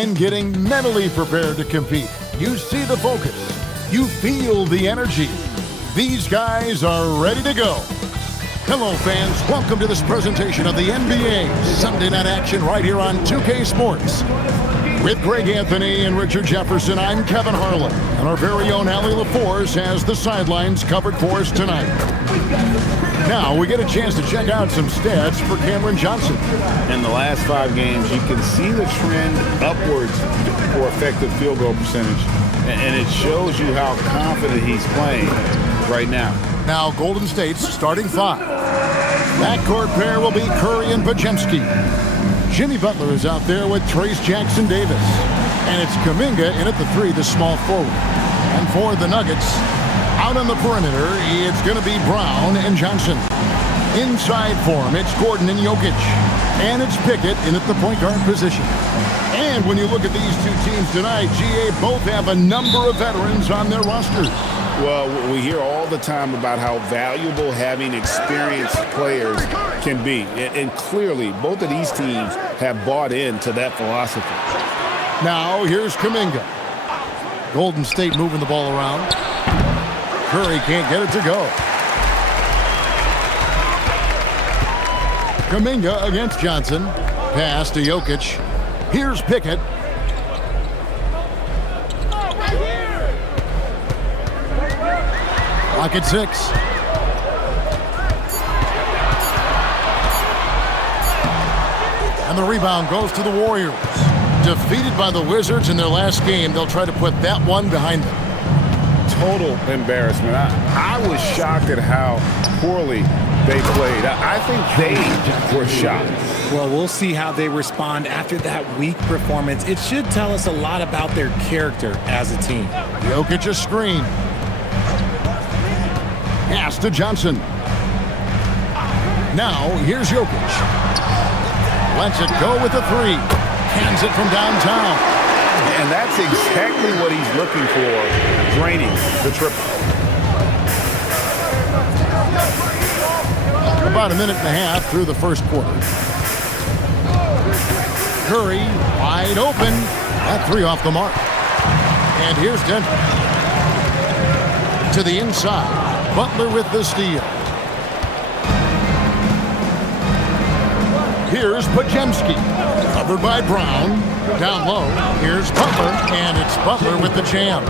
and getting mentally prepared to compete. You see the focus. You feel the energy. These guys are ready to go. Hello, fans. Welcome to this presentation of the NBA Sunday Night Action right here on 2K Sports. With Greg Anthony and Richard Jefferson, I'm Kevin Harlan. And our very own Allie LaForce has the sidelines covered for us tonight. Now we get a chance to check out some stats for Cameron Johnson. In the last 5 games, you can see the trend upwards for effective field goal percentage. And it shows you how confident he's playing right now. Now Golden State's starting 5. Backcourt pair will be Curry and Podziemski. Jimmy Butler is out there with Trace Jackson-Davis. And it's Kuminga in at the 3, the small forward. And for the Nuggets, out on the perimeter, it's going to be Brown and Johnson. Inside for him, it's Gordon and Jokic. And it's Pickett in at the point guard position. And when you look at these two teams tonight, GA both have a number of veterans on their rosters. Well, we hear all the time about how valuable having experienced players can be. And clearly, both of these teams have bought into that philosophy. Now, here's Kuminga. Golden State moving the ball around. Curry can't get it to go. Kuminga against Johnson. Pass to Jokic. Here's Pickett. Clock at 6. And the rebound goes to the Warriors. Defeated by the Wizards in their last game, they'll try to put that one behind them. Total embarrassment. I was shocked at how poorly they played. I think they were shocked. Well, we'll see how they respond after that weak performance. It should tell us a lot about their character as a team. Jokic a screen. Pass to Johnson. Now, here's Jokic. Lets it go with a 3. Hands it from downtown. And that's exactly what he's looking for, draining the triple. About a minute and a half through the first quarter. Curry wide open. That 3 off the mark. And here's Denver. To the inside. Butler with the steal. Here's Podziemski. Covered by Brown. Down low. Here's Butler. And it's Butler with the jam.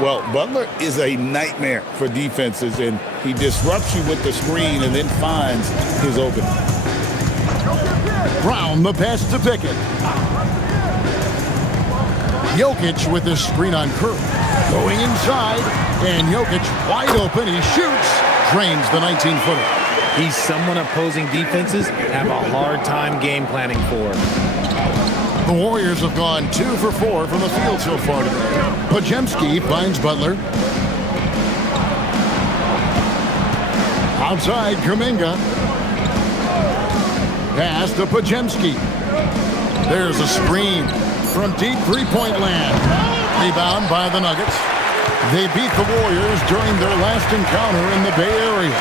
Well, Butler is a nightmare for defenses, and he disrupts you with the screen and then finds his opening. Brown, the pass to Pickett. Jokic with the screen on Curry. Going inside, and Jokic wide open. He shoots, drains the 19-footer. He's someone opposing defenses have a hard time game planning for. The Warriors have gone 2 for 4 from the field so far today. Podziemski finds Butler. Outside, Kuminga. Pass to Podziemski. There's a screen from deep three-point land. Rebound by the Nuggets. They beat the Warriors during their last encounter in the Bay Area.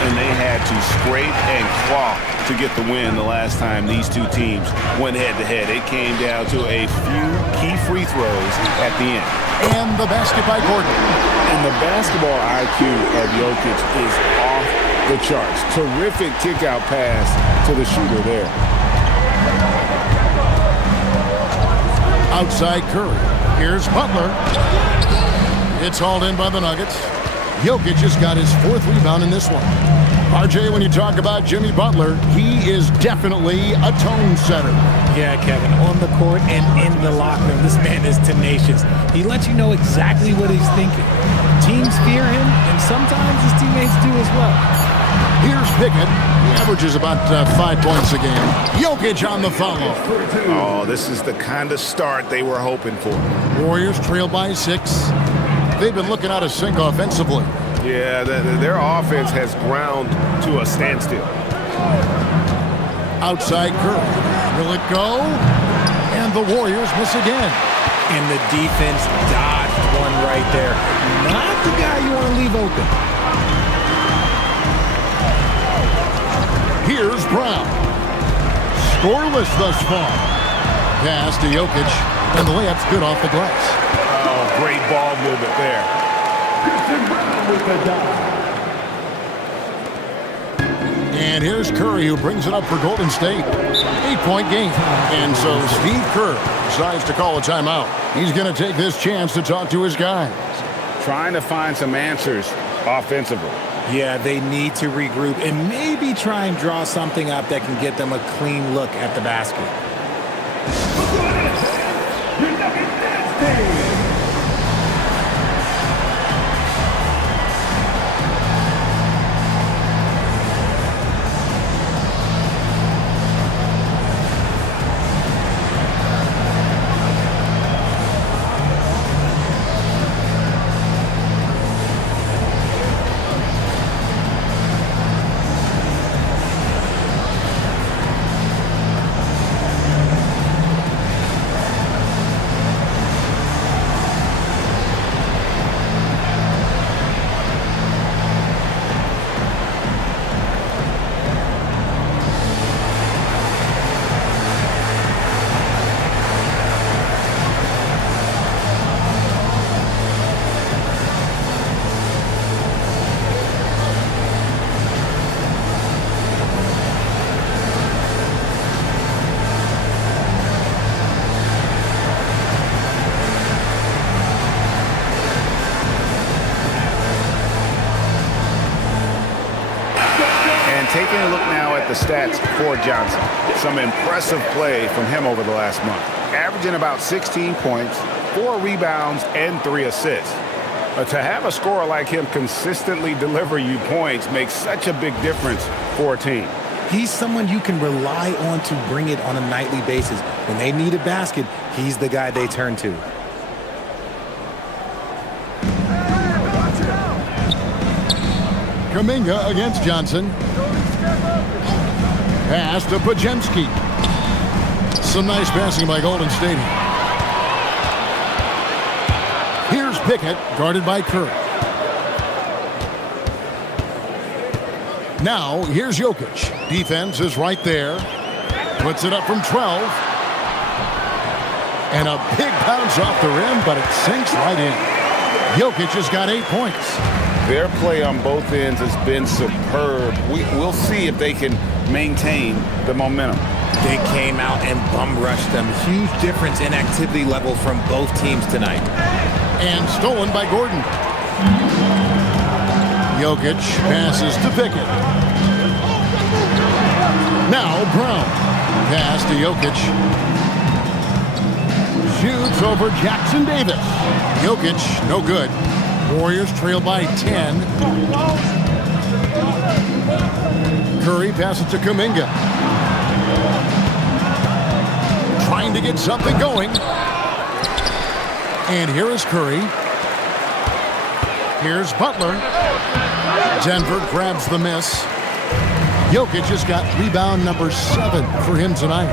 And they had to scrape and claw to get the win the last time these two teams went head-to-head. It came down to a few key free throws at the end. And the basket by Gordon. And the basketball IQ of Jokic is off the charts. Terrific kick-out pass to the shooter there. Outside Curry. Here's Butler. It's hauled in by the Nuggets. Jokic has got his 4th rebound in this one. RJ, when you talk about Jimmy Butler, he is definitely a tone setter. Yeah, Kevin, on the court and in the locker room, this man is tenacious. He lets you know exactly what he's thinking. Teams fear him, and sometimes his teammates do as well. Here's Pickett. He averages about 5 points a game. Jokic on the follow. Oh, this is the kind of start they were hoping for. Warriors trail by 6. They've been looking out of sync offensively. Yeah, their offense has ground to a standstill. Outside Curry. Will it go? And the Warriors miss again. And the defense dodged one right there. Not the guy you want to leave open. Here's Brown. Scoreless thus far. Pass to Jokic, and the layup's good off the glass. Oh, great ball movement there. And here's Curry, who brings it up for Golden State. 8-point game. And so Steve Kerr decides to call a timeout. He's going to take this chance to talk to his guys. Trying to find some answers offensively. Yeah, they need to regroup and maybe try and draw something up that can get them a clean look at the basket. Taking a look now at the stats for Johnson. Some impressive play from him over the last month. Averaging about 16 points, 4 rebounds, and 3 assists. To have a scorer like him consistently deliver you points makes such a big difference for a team. He's someone you can rely on to bring it on a nightly basis. When they need a basket, he's the guy they turn to. Kuminga against Johnson. Pass to Podziemski. Some nice passing by Golden State. Here's Pickett, guarded by Curry. Now, here's Jokic. Defense is right there. Puts it up from 12. And a big bounce off the rim, but it sinks right in. Jokic has got 8 points. Their play on both ends has been superb. We'll see if they can maintain the momentum. They came out and bum rushed them. Huge difference in activity level from both teams tonight. And stolen by Gordon. Jokic passes to Pickett. Now Brown. Pass to Jokic. Shoots over Jackson Davis. Jokic, no good. Warriors trail by 10. Curry passes to Kuminga. Trying to get something going. And here is Curry. Here's Butler. Denver grabs the miss. Jokic has got rebound number 7 for him tonight.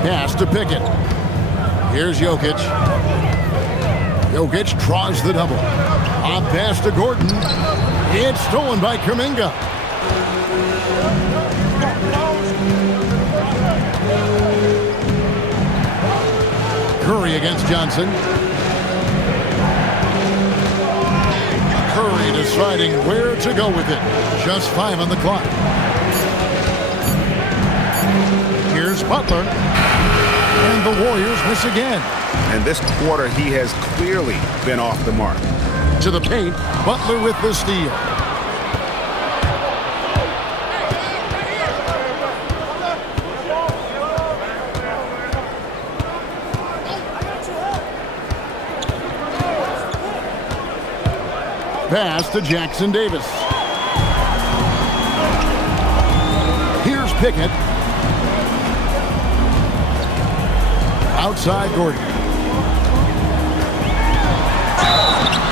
Pass to Pickett. Here's Jokic. Jokic draws the double. A pass to Gordon. It's stolen by Kuminga. Curry against Johnson. Curry deciding where to go with it. Just 5 on the clock. Here's Butler. And the Warriors miss again. And this quarter, he has clearly been off the mark. To the paint, Butler with the steal. Pass to Jackson Davis. Here's Pickett. Outside Gordon.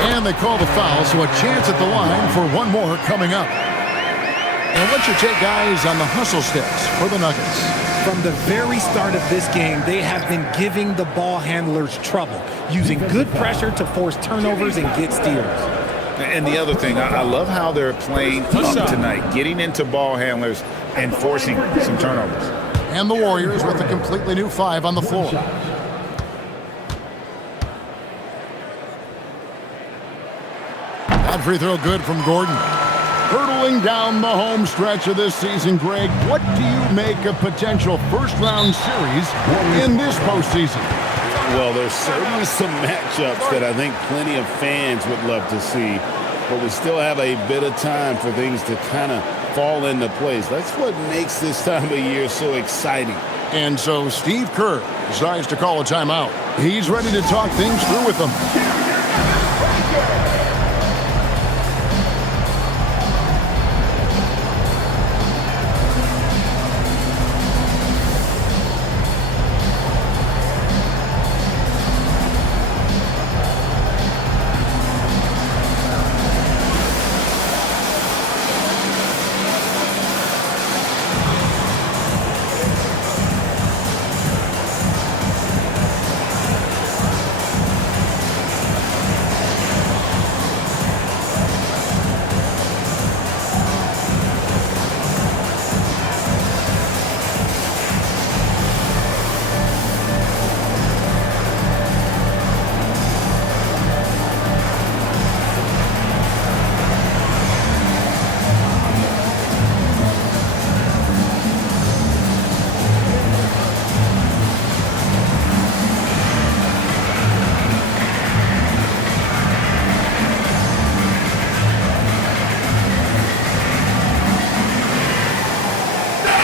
And they call the foul, so a chance at the line for one more coming up. And what's your take, guys, on the hustle steps for the Nuggets? From the very start of this game, they have been giving the ball handlers trouble, using good pressure to force turnovers and get steals. And the other thing, I love how they're playing up tonight, getting into ball handlers and forcing some turnovers. And the Warriors with a completely new 5 on the floor. That free throw good from Gordon. Hurtling down the home stretch of this season, Greg, what do you make of potential first-round series in this postseason? Well, there's certainly some matchups that I think plenty of fans would love to see, but we still have a bit of time for things to kind of fall into place. That's what makes this time of year so exciting. And so Steve Kerr decides to call a timeout. He's ready to talk things through with them.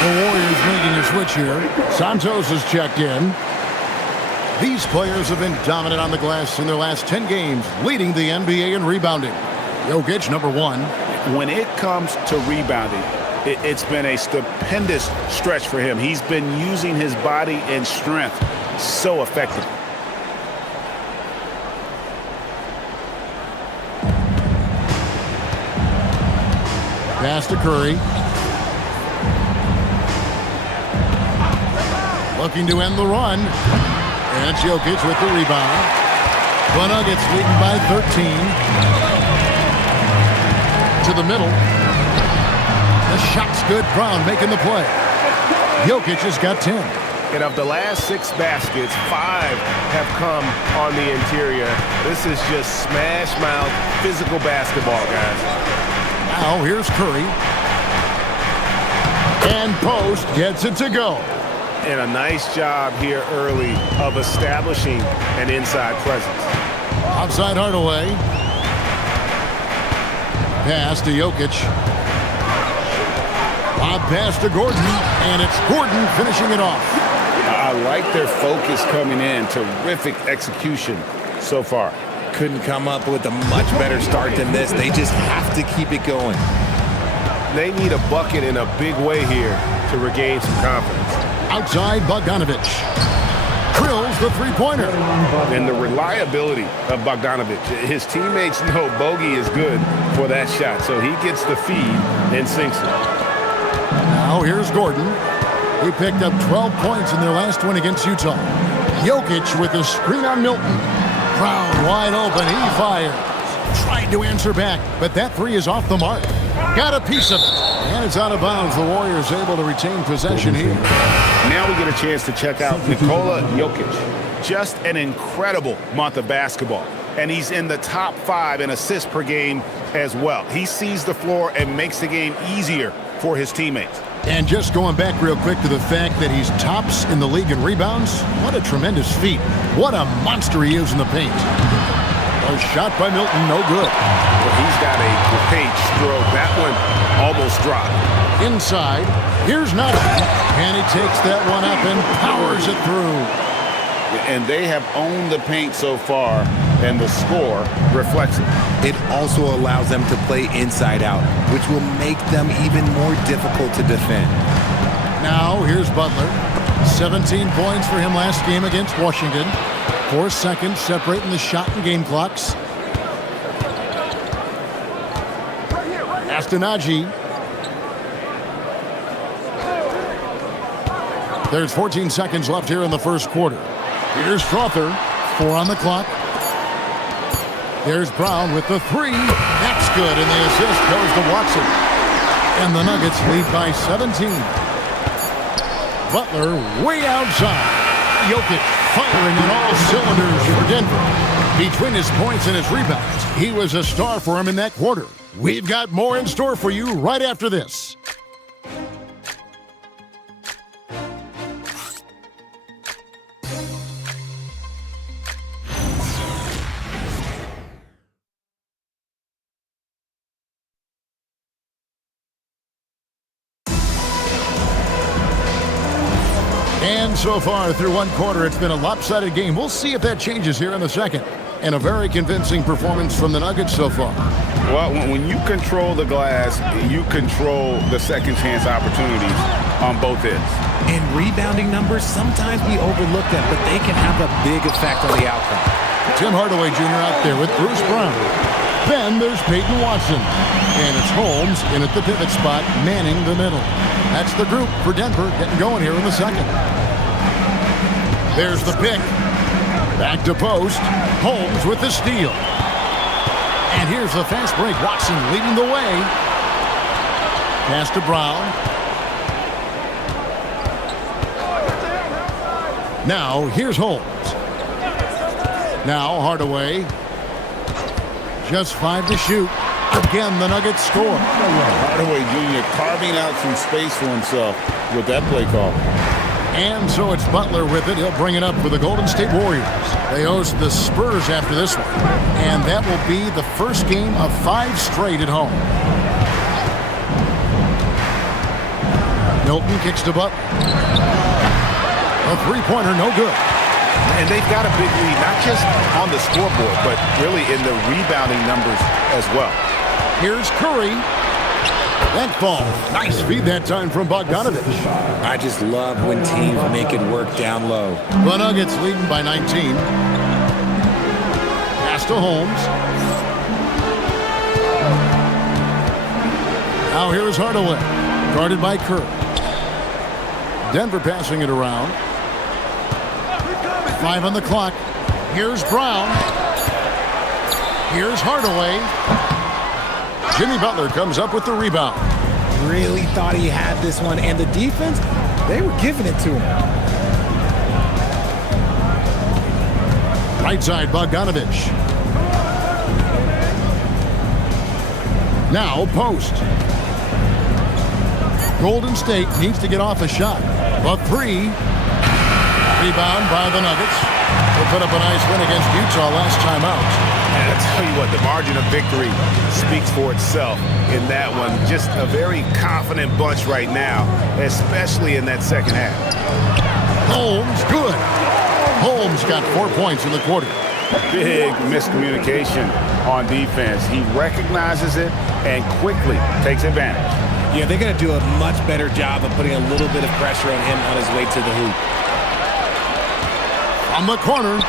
The Warriors making a switch here. Santos has checked in. These players have been dominant on the glass in their last 10 games, leading the NBA in rebounding. Jokic, number 1. When it comes to rebounding, it's been a stupendous stretch for him. He's been using his body and strength so effectively. Pass to Curry. Looking to end the run. And it's Jokic with the rebound. The Nuggets leading by 13. To the middle. The shot's good. Brown making the play. Jokic has got 10. And of the last 6 baskets, 5 have come on the interior. This is just smash mouth physical basketball, guys. Now here's Curry. And Post gets it to go. And a nice job here early of establishing an inside presence. Outside Hardaway. Pass to Jokic. Lob pass to Gordon. And it's Gordon finishing it off. I like their focus coming in. Terrific execution so far. Couldn't come up with a much better start than this. They just have to keep it going. They need a bucket in a big way here to regain some confidence. Outside Bogdanovic. Drills the three-pointer. And the reliability of Bogdanovic. His teammates know bogey is good for that shot, so he gets the feed and sinks it. Now here's Gordon. He picked up 12 points in their last win against Utah. Jokic with a screen on Milton. Brown wide open. He fires. Tried to answer back, but that 3 is off the mark. Got a piece of it. And it's out of bounds. The Warriors able to retain possession here. Now we get a chance to check out Nikola Jokic. Just an incredible month of basketball. And he's in the top 5 in assists per game as well. He sees the floor and makes the game easier for his teammates. And just going back real quick to the fact that he's tops in the league in rebounds, what a tremendous feat. What a monster he is in the paint. A shot by Milton, no good. Well, he's got a great stroke. That one almost dropped. Inside, here's Nuggets. And he takes that one up and powers it through. And they have owned the paint so far, and the score reflects it. It also allows them to play inside out, which will make them even more difficult to defend. Now, here's Butler. 17 points for him last game against Washington. 4 seconds separating the shot and game clocks. Astanaji. There's 14 seconds left here in the first quarter. Here's Strother. 4 on the clock. There's Brown with the 3. That's good, and the assist goes to Watson. And the Nuggets lead by 17. Butler way outside. Jokic firing on all cylinders for Denver. Between his points and his rebounds, he was a star for him in that quarter. We've got more in store for you right after this. And so far through one quarter, it's been a lopsided game. We'll see if that changes here in the second. And a very convincing performance from the Nuggets so far. Well, when you control the glass, you control the second chance opportunities on both ends. And rebounding numbers, sometimes we overlook them, but they can have a big effect on the outcome. Tim Hardaway Jr. out there with Bruce Brown. Then there's Peyton Watson. And it's Holmes in at the pivot spot, manning the middle. That's the group for Denver getting going here in the second. There's the pick. Back to post. Holmes with the steal. And here's the fast break. Watson leading the way. Pass to Brown. Now here's Holmes. Now Hardaway. Just 5 to shoot. Again, the Nuggets score. Hardaway Jr. carving out some space for himself with that play call. And so it's Butler with it. He'll bring it up for the Golden State Warriors. They host the Spurs after this one. And that will be the first game of 5 straight at home. Milton kicks to Butler. A three-pointer, no good. And they've got a big lead, not just on the scoreboard, but really in the rebounding numbers as well. Here's Curry. That ball. Nice feed that time from Bogdanovich. I just love when teams make it work down low. The Nuggets leading by 19. Pass to Holmes. Now here's Hardaway. Guarded by Curry. Denver passing it around. 5 on the clock. Here's Brown. Here's Hardaway. Jimmy Butler comes up with the rebound. Really thought he had this one, and the defense, they were giving it to him. Right side, Bogdanovich. Now post. Golden State needs to get off a shot. A 3. Rebound by the Nuggets. They put up a nice win against Utah last time out. And I tell you what, the margin of victory speaks for itself in that one. Just a very confident bunch right now, especially in that second half. Holmes, good. Holmes got 4 points in the quarter. Big miscommunication on defense. He recognizes it and quickly takes advantage. Yeah, they're going to do a much better job of putting a little bit of pressure on him on his way to the hoop. On the corner,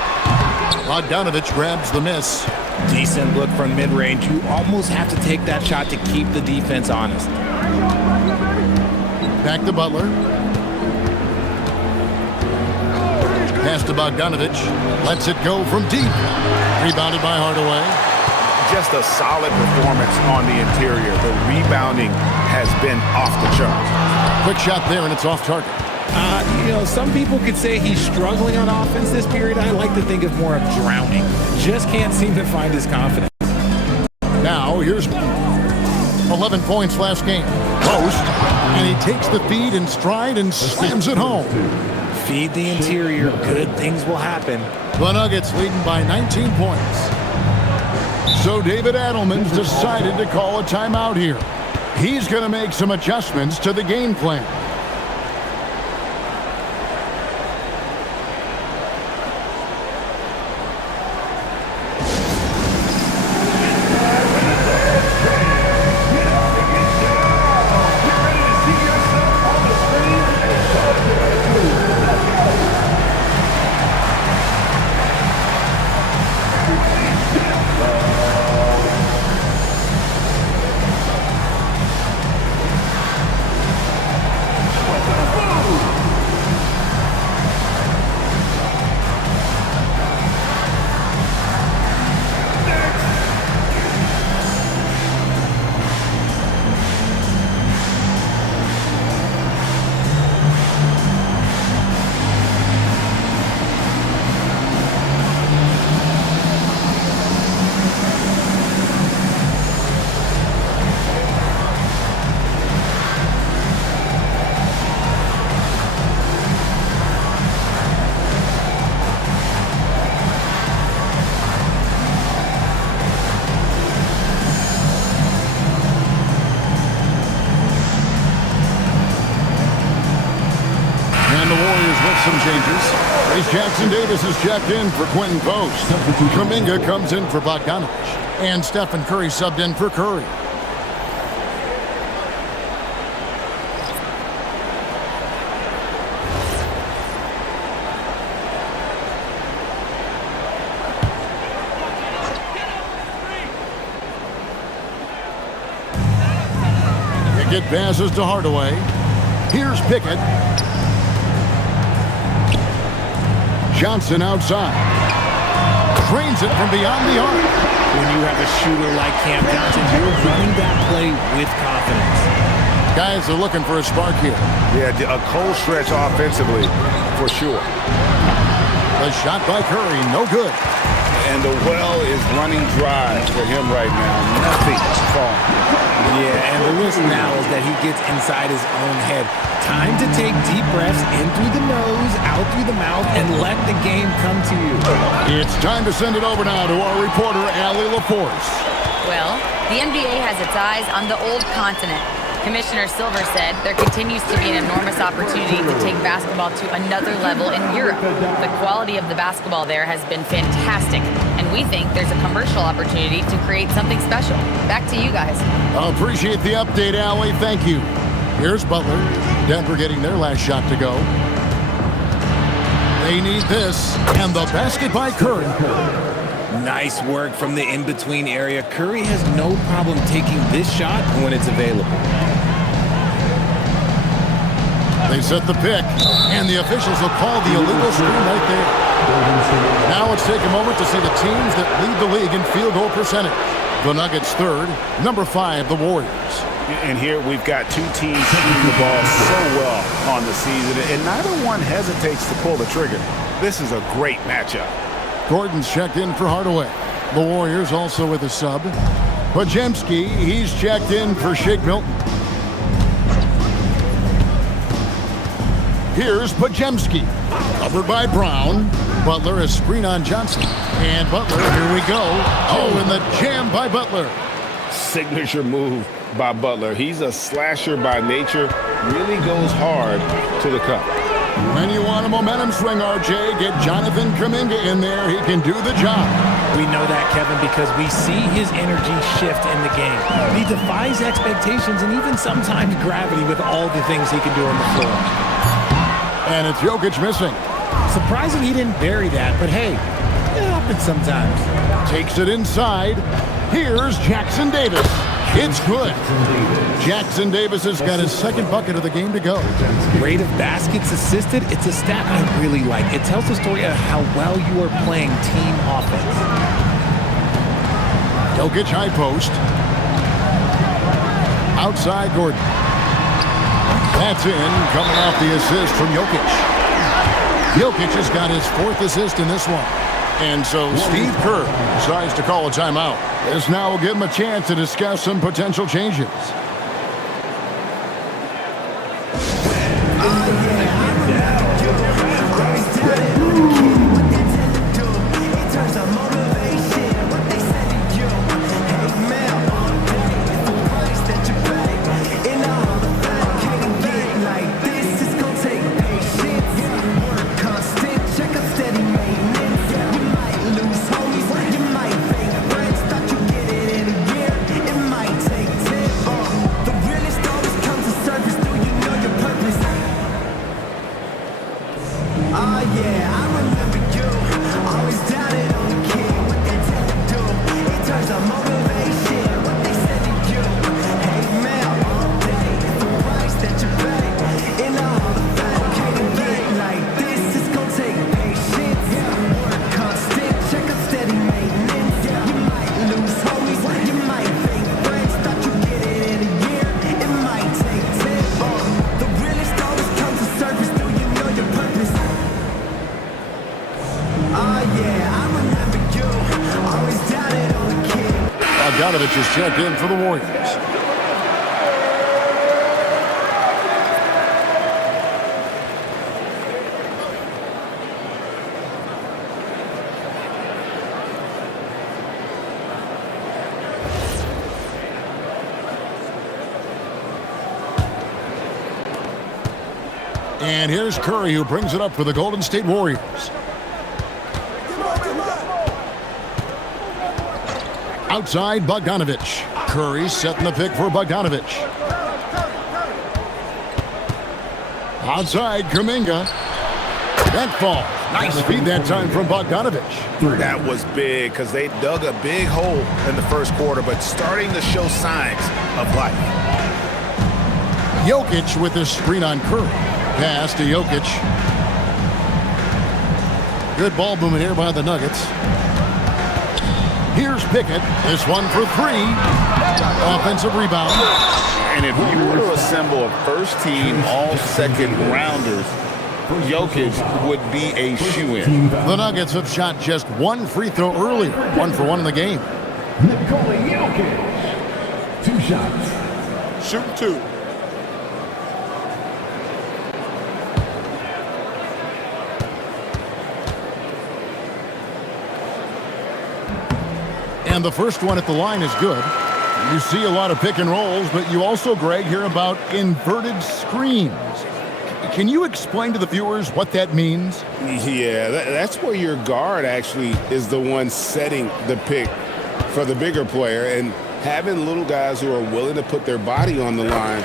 Bogdanovich grabs the miss. Decent look from mid-range. You almost have to take that shot to keep the defense honest. Back to Butler. Pass to Bogdanovich. Lets it go from deep. Rebounded by Hardaway. Just a solid performance on the interior. The rebounding has been off the charts. Quick shot there, and it's off target. You know, some people could say he's struggling on offense this period. I like to think of more of drowning. Just can't seem to find his confidence. Now, here's 11 points last game. Post, and he takes the feed in stride and slams it home. Feed the interior. Good things will happen. The Nuggets leading by 19 points. So David Adelman's decided to call a timeout here. He's going to make some adjustments to the game plan. the Warriors with some changes. Trace Jackson Davis is checked in for Quentin Post. Kuminga comes in for Bogdanovic. And Stephen Curry subbed in for Curry. Pickett passes to Hardaway. Here's Pickett. Johnson outside. Drains it from beyond the arc. When you have a shooter like Cam Johnson, you're running that play with confidence. Guys are looking for a spark here. Yeah, a cold stretch offensively, for sure. The shot by Curry, no good. And the well is running dry for him right now. Nothing falling. Yeah, and the risk now is that he gets inside his own head. Time to take deep breaths in through the nose, out through the mouth, and let the game come to you. It's time to send it over now to our reporter, Allie LaForce. Well, the NBA has its eyes on the old continent. Commissioner Silver said there continues to be an enormous opportunity to take basketball to another level in Europe. The quality of the basketball there has been fantastic, and we think there's a commercial opportunity to create something special. Back to you guys. I appreciate the update, Allie. Thank you. Here's Butler. Denver getting their last shot to go. They need this, and the basket by Curry. Nice work from the in-between area. Curry has no problem taking this shot when it's available. They set the pick, and the officials will call the illegal screen right there. Now let's take a moment to see the teams that lead the league in field goal percentage. The Nuggets third, number 5, the Warriors. And here we've got two teams shooting the ball so well on the season, and neither one hesitates to pull the trigger. This is a great matchup. Gordon's checked in for Hardaway. The Warriors also with a sub. Podziemski, he's checked in for Shake Milton. Here's Podziemski. Covered by Brown. Butler is screen on Johnson. And Butler, here we go. Oh, and the jam by Butler. Signature move by Butler. He's a slasher by nature. Really goes hard to the cup. When you want a momentum swing, RJ, get Jonathan Kuminga in there. He can do the job. We know that, Kevin, because we see his energy shift in the game. He defies expectations and even sometimes gravity with all the things he can do on the floor. And it's Jokic missing. Surprising he didn't bury that, but hey, it happens sometimes. Takes it inside. Here's Jackson Davis. It's good. Jackson Davis has got his second bucket of the game to go. Rate of baskets assisted, it's a stat I really like. It tells the story of how well you are playing team offense. Jokic high post. Outside Gordon. That's in, coming off the assist from Jokic. Jokic has got his 4th assist in this one. And so Steve Kerr decides to call a timeout. This now will give him a chance to discuss some potential changes. Bogdanovic is checked in for the Warriors. And here's Curry, who brings it up for the Golden State Warriors. Outside, Bogdanovich. Curry setting the pick for Bogdanovich. Outside, Kuminga. That fall. Nice feed that time from Bogdanovich. That was big because they dug a big hole in the first quarter, but starting to show signs of life. Jokic with this screen on Curry. Pass to Jokic. Good ball movement here by the Nuggets. Here's Pickett. This one for three. Offensive rebound. And if you were to assemble a first-team all-second rounders, Jokic would be a shoo-in. The Nuggets have shot just one free throw earlier. 1 for 1 in the game. Nikola Jokic. 2 shots. Shoot 2. And the first one at the line is good. You see a lot of pick and rolls, but you also, Greg, hear about inverted screens. Can you explain to the viewers what that means? Yeah, that's where your guard actually is the one setting the pick for the bigger player, and having little guys who are willing to put their body on the line.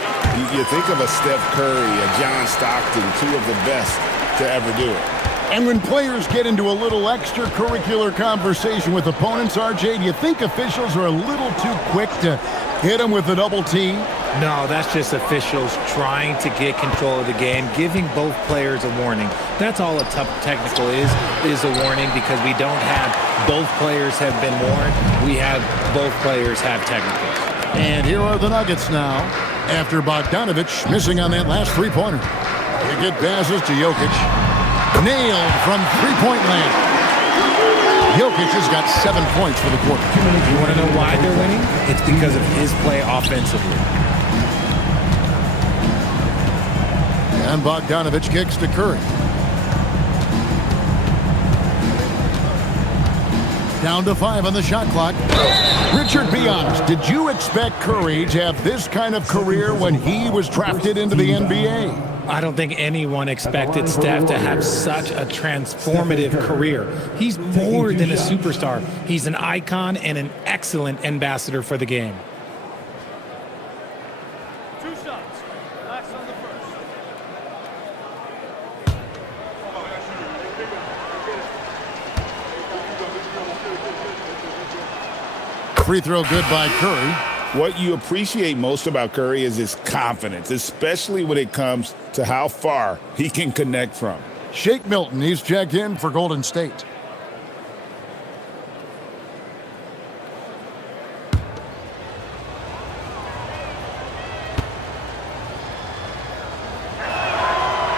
You think of a Steph Curry, a John Stockton, 2 of the best to ever do it. And when players get into a little extracurricular conversation with opponents, RJ, do you think officials are a little too quick to hit them with a double team? No, that's just officials trying to get control of the game, giving both players a warning. That's all a tough technical is a warning, because we don't have both players have been warned. We have both players have technicals. And here are the Nuggets now, after Bogdanovich missing on that last three-pointer. They get passes to Jokic. Nailed from three-point land. Jokic has got 7 points for the quarter. You want to know why they're winning? It's because of his play offensively. And Bogdanovich kicks to Curry. Down to 5 on the shot clock. Richard, be honest, did you expect Curry to have this kind of career when he was drafted into the NBA? I don't think anyone expected Steph to have such a transformative career. He's more than a superstar. He's an icon and an excellent ambassador for the game. 2 shots. Last on the first. Free throw good by Curry. What you appreciate most about Curry is his confidence, especially when it comes to how far he can connect from. Shake Milton, he's checked in for Golden State.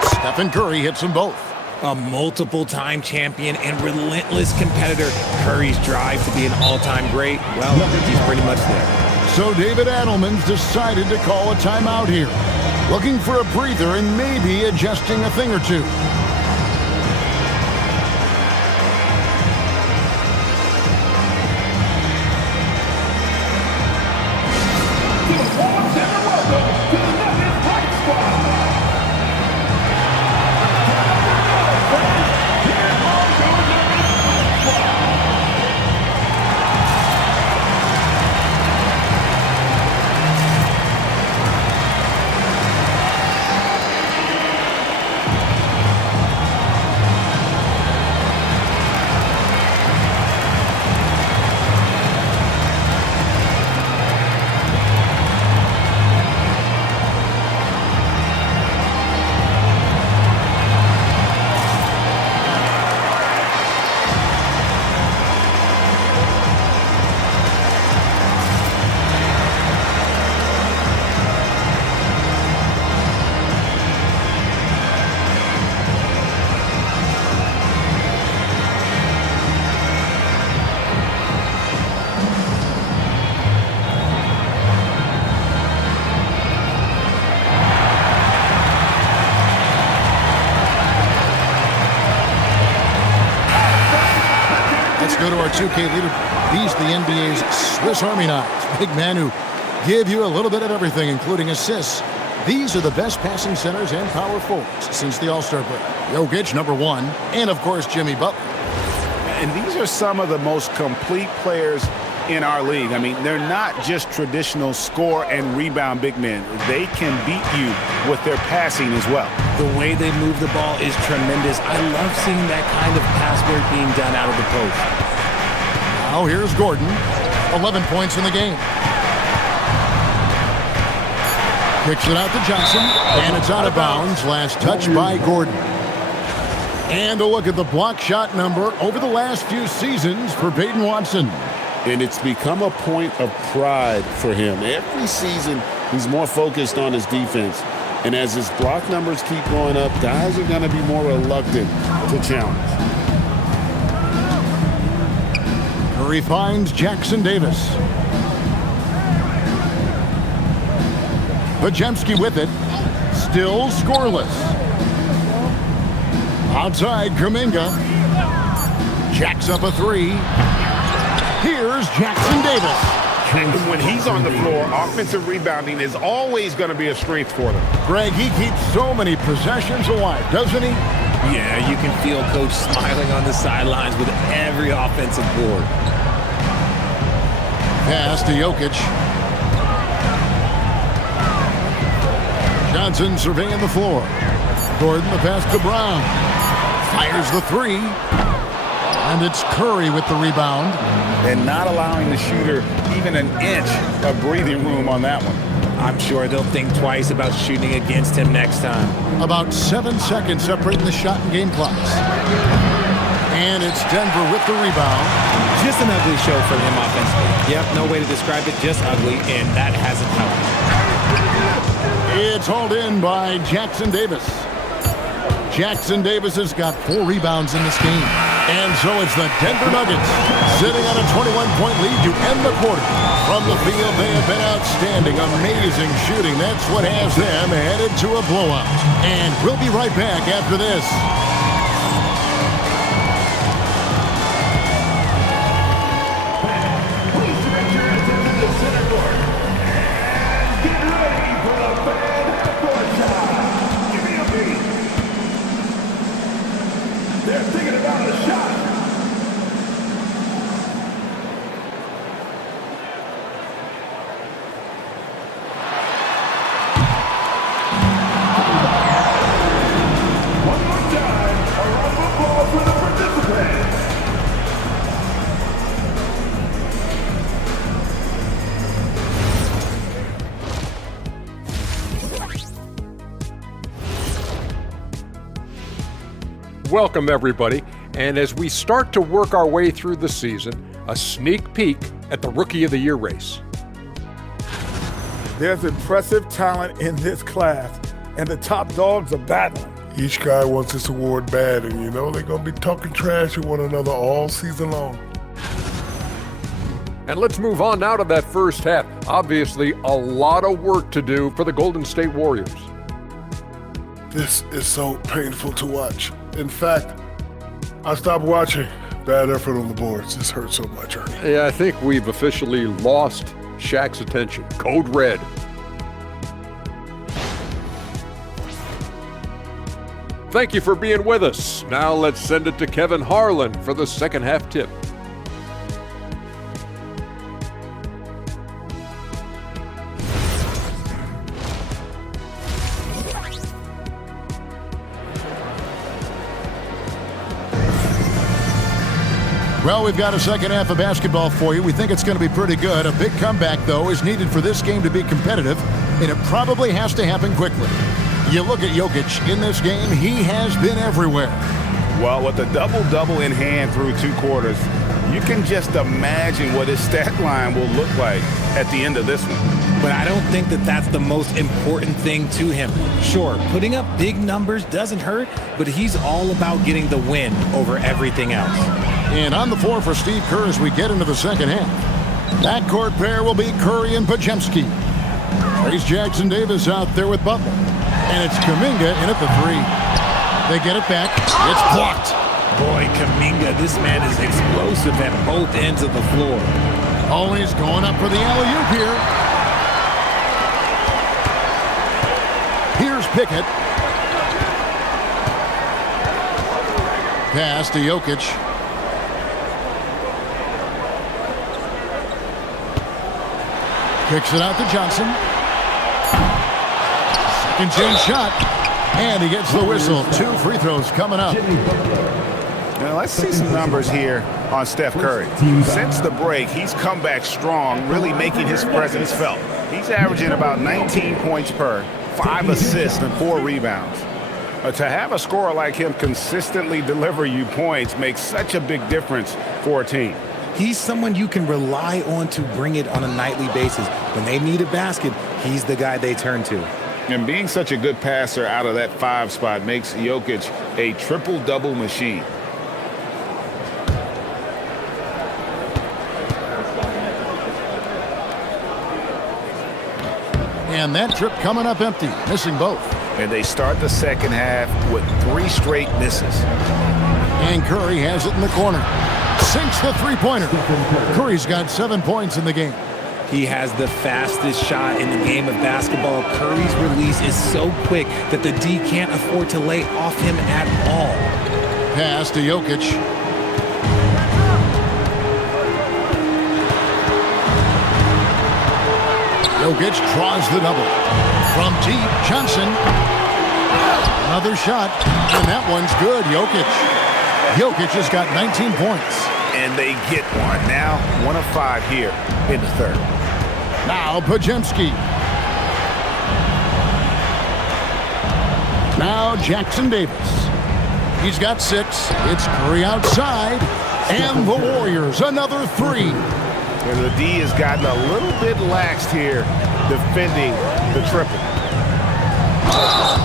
Stephen Curry hits them both. A multiple-time champion and relentless competitor. Curry's drive to be an all-time great, well, he's pretty much there. So David Adelman's decided to call a timeout here. Looking for a breather and maybe adjusting a thing or two. Go to our 2K leader. He's the NBA's Swiss Army knife. Big man who give you a little bit of everything, including assists, These are the best passing centers and power forwards since the All-Star break. Jokic, number 1, and of course, Jimmy Butler. And these are some of the most complete players in our league. I mean, they're not just traditional score and rebound big men. They can beat you with their passing as well. The way they move the ball is tremendous. I love seeing that kind of pass work being done out of the post. Now here's Gordon, 11 points in the game. Kicks it out to Johnson, and it's out of bounds. Last touch by Gordon. And a look at the block shot number over the last few seasons for Peyton Watson. And it's become a point of pride for him. Every season, he's more focused on his defense. And as his block numbers keep going up, guys are going to be more reluctant to challenge. Curry finds Jackson Davis. Podziemski with it. Still scoreless. Outside, Kuminga. Jacks up a 3. Here's Jackson Davis. And when he's on the floor, offensive rebounding is always going to be a strength for them. Greg, he keeps so many possessions alive, doesn't he? Yeah, you can feel Coach smiling on the sidelines with every offensive board. Pass to Jokic. Johnson surveying the floor. Gordon, the pass to Brown. Fires the 3. And it's Curry with the rebound. And not allowing the shooter even an inch of breathing room on that one. I'm sure they'll think twice about shooting against him next time. About 7 seconds separating the shot and game clocks. And it's Denver with the rebound. Just an ugly show for him offensively. Yep, no way to describe it, just ugly, and that hasn't helped. It's hauled in by Jackson Davis. Jackson Davis has got 4 rebounds in this game. And so it's the Denver Nuggets sitting on a 21-point lead to end the quarter. From the field, they have been outstanding, amazing shooting. That's what has them headed to a blowout. And we'll be right back after this. Welcome, everybody. And as we start to work our way through the season, a sneak peek at the Rookie of the Year race. There's impressive talent in this class, and the top dogs are battling. Each guy wants this award bad, and you know they're going to be talking trash to one another all season long. And let's move on now to that first half. Obviously, a lot of work to do for the Golden State Warriors. This is so painful to watch. In fact, I stopped watching. Bad effort on the boards. This hurts so much, Ernie. Yeah, I think we've officially lost Shaq's attention. Code red. Thank you for being with us. Now let's send it to Kevin Harlan for the second half tip. Well, we've got a second half of basketball for you. We think it's going to be pretty good. A big comeback, though, is needed for this game to be competitive, and it probably has to happen quickly. You look at Jokic in this game, he has been everywhere. Well, with a double-double in hand through 2 quarters, you can just imagine what his stat line will look like at the end of this one. But I don't think that that's the most important thing to him. Sure, putting up big numbers doesn't hurt, but he's all about getting the win over everything else. And on the floor for Steve Kerr as we get into the second half. That court pair will be Curry and Podziemski. Trace Jackson Davis out there with Butler. And it's Kuminga in at the 3. They get it back. It's blocked. Boy, Kuminga, this man is explosive at both ends of the floor. Always going up for the alley-oop here. Pickett. Pass to Jokic. Kicks it out to Johnson. Second chance shot. And he gets the whistle. 2 free throws coming up. Now let's see some numbers here on Steph Curry. Since the break, he's come back strong, really making his presence felt. He's averaging about 19 points per, 5 assists and 4 rebounds. To have a scorer like him consistently deliver you points makes such a big difference for a team. He's someone you can rely on to bring it on a nightly basis. When they need a basket, he's the guy they turn to. And being such a good passer out of that 5 spot makes Jokic a triple-double machine. And that trip coming up empty, missing both. And they start the second half with 3 straight misses. And Curry has it in the corner. Sinks the three-pointer. Curry's got 7 points in the game. He has the fastest shot in the game of basketball. Curry's release is so quick that the D can't afford to lay off him at all. Pass to Jokic. Jokic draws the double. From deep, Johnson. Another shot, and that one's good. Jokic has got 19 points. And they get one. Now 1 of 5 here in the third. Now Podziemski. Now Jackson Davis. He's got 6. It's Curry outside. And the Warriors, another 3. And the D has gotten a little bit laxed here defending the triple.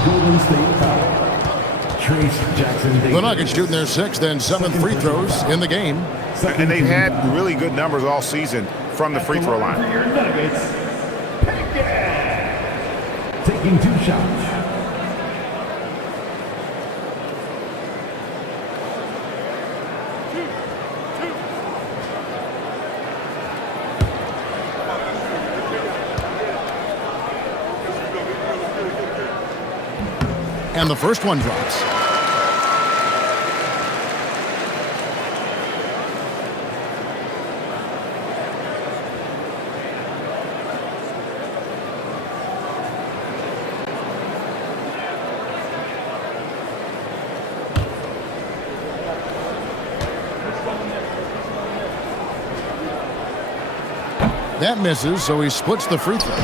Golden State foul. Trace Jackson Davis. The Nuggets shooting their 6th and 7th free throws in the game. And they've had really good numbers all season from the free throw line. Nuggets. Taking 2 shots. And the first one drops. That misses, so he splits the free throws.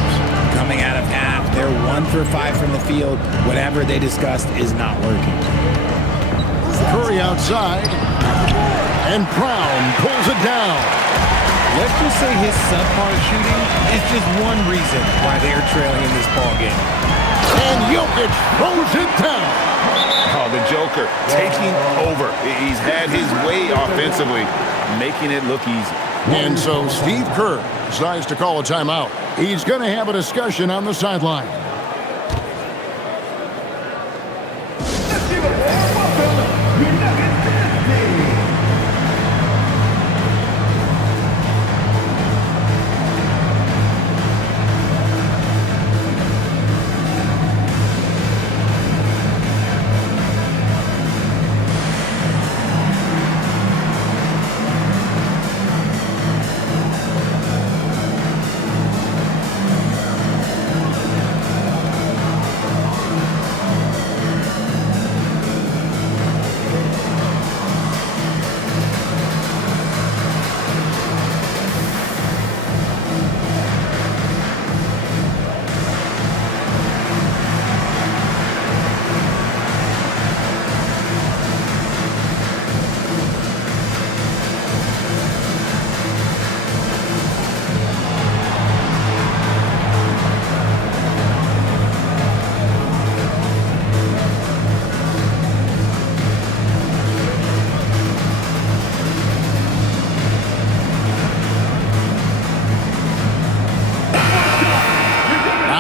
Coming out of half, they're 1 for 5 from the field. Whatever they discussed is not working. Curry outside, and Brown pulls it down. Let's just say his subpar shooting is just one reason why they are trailing in this ballgame. And Jokic throws it down. Oh, the Joker taking over. He's had his way offensively, making it look easy. And so Steve Kerr decides to call a timeout. He's going to have a discussion on the sideline.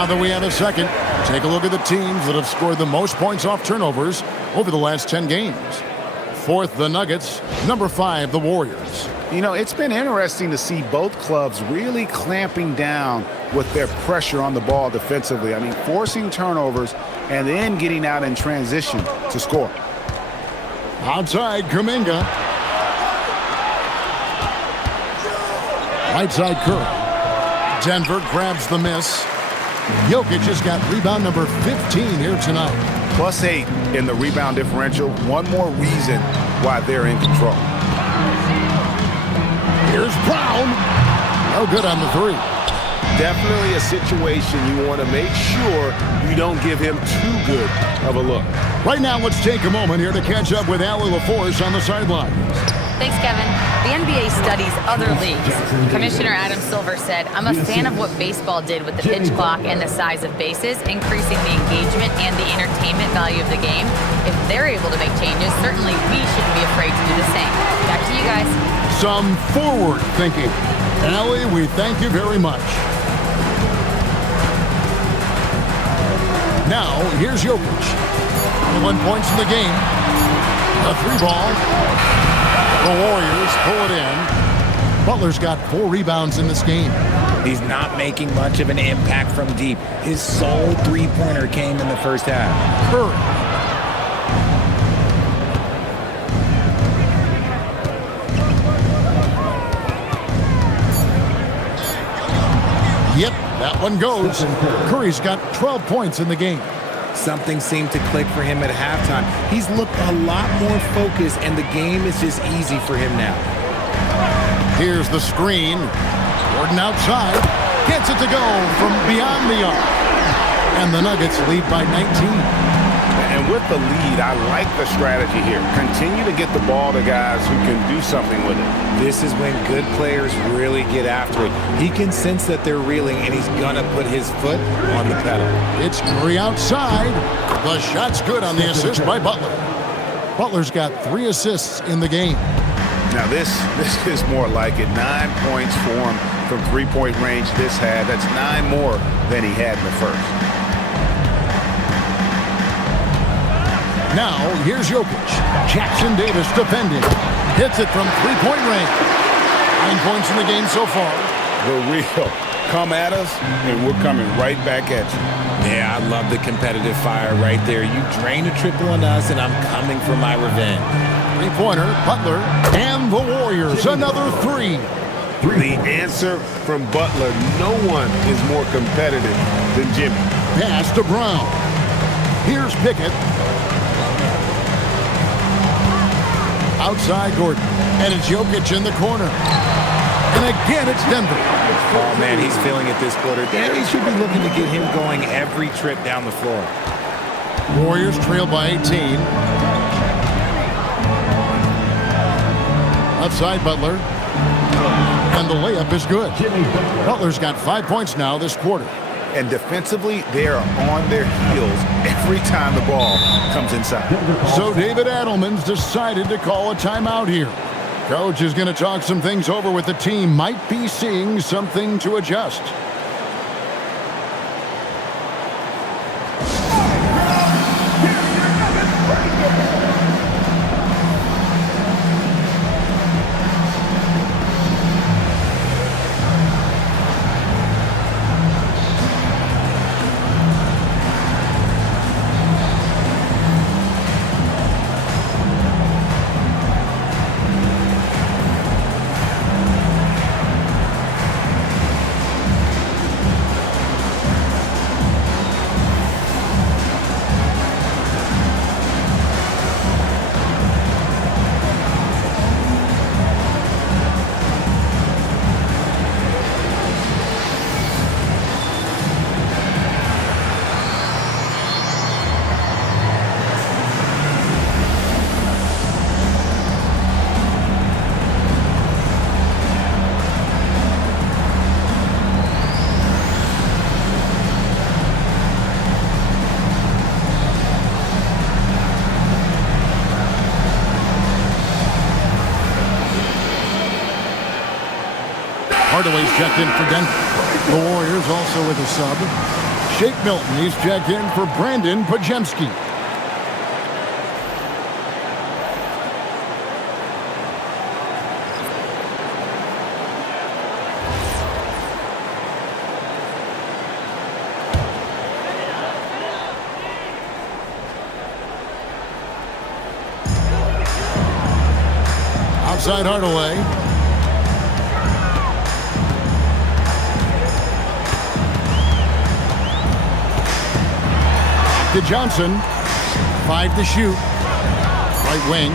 Now that we have a second, take a look at the teams that have scored the most points off turnovers over the last 10 games. 4th, the Nuggets. Number 5, the Warriors. You know, it's been interesting to see both clubs really clamping down with their pressure on the ball defensively. I mean, forcing turnovers and then getting out in transition to score. Outside, Kuminga. Right side, Curry. Denver grabs the miss. Jokic has got rebound number 15 here tonight. +8 in the rebound differential. One more reason why they're in control. Here's Brown. No good on the 3. Definitely a situation you want to make sure you don't give him too good of a look. Right now, let's take a moment here to catch up with Allie LaForce on the sideline. Thanks, Kevin. The NBA studies other leagues. Commissioner Adam Silver said, "I'm a fan of what baseball did with the pitch clock and the size of bases, increasing the engagement and the entertainment value of the game. If they're able to make changes, certainly we shouldn't be afraid to do the same." Back to you guys. Some forward thinking. Allie, we thank you very much. Now, here's Jokic. 1 point in the game. A 3 ball. The Warriors pull it in. Butler's got 4 rebounds in this game. He's not making much of an impact from deep. His sole three-pointer came in the first half. Curry. Yep, that one goes. Curry's got 12 points in the game. Something seemed to click for him at halftime. He's looked a lot more focused, and the game is just easy for him now. Here's the screen. Gordon outside. Gets it to go from beyond the arc. And the Nuggets lead by 19. And with the lead, I like the strategy here. Continue to get the ball to guys who can do something with it. This is when good players really get after it. He can sense that they're reeling, and he's going to put his foot on the pedal. It's Curry outside. The shot's good on the assist by Butler. Butler's got 3 assists in the game. Now this is more like it. 9 points for him from three-point range this half. That's 9 more than he had in the first. Now, here's Jokic. Jackson Davis defending. Hits it from three-point range. 9 points in the game so far. The real. Come at us, and we're coming right back at you. Yeah, I love the competitive fire right there. You drain a triple on us, and I'm coming for my revenge. Three-pointer, Butler, and the Warriors. Another 3. The answer from Butler, no one is more competitive than Jimmy. Pass to Brown. Here's Pickett. Outside Gordon. And it's Jokic in the corner. And again, it's Denver. Oh, man, he's feeling it this quarter. Danny should be looking to get him going every trip down the floor. Warriors trail by 18. Outside Butler. And the layup is good. Butler's got 5 points now this quarter. And defensively, they are on their heels every time the ball comes inside. So David Adelman's decided to call a timeout here. Coach is going to talk some things over with the team. Might be seeing something to adjust. Hardaway's checked in for Denver. The Warriors also with a sub. Shake Milton, he's checked in for Brandon Pajemski. Outside Hardaway. To Johnson. 5 to shoot. Right wing.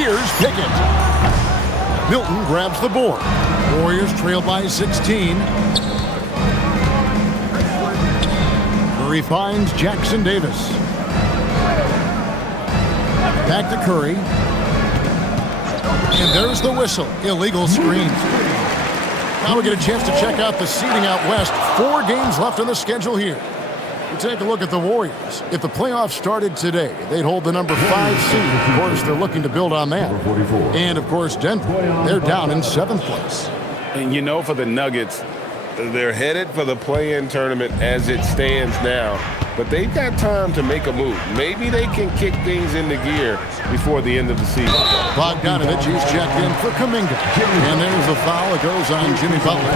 Here's Pickett. Milton grabs the board. Warriors trail by 16. Curry finds Jackson Davis. Back to Curry. And there's the whistle. Illegal screen. Now we get a chance to check out the seeding out west. 4 games left on the schedule here. We take a look at the Warriors. If the playoffs started today, they'd hold the number 5 seed. Of course, they're looking to build on that. And, of course, Denver, they're down in 7th place. And, you know, for the Nuggets, they're headed for the play-in tournament as it stands now. But they've got time to make a move. Maybe they can kick things into gear before the end of the season. Bogdanovich, he's checked in for Kuminga. And there's the foul. It goes on Jimmy Butler.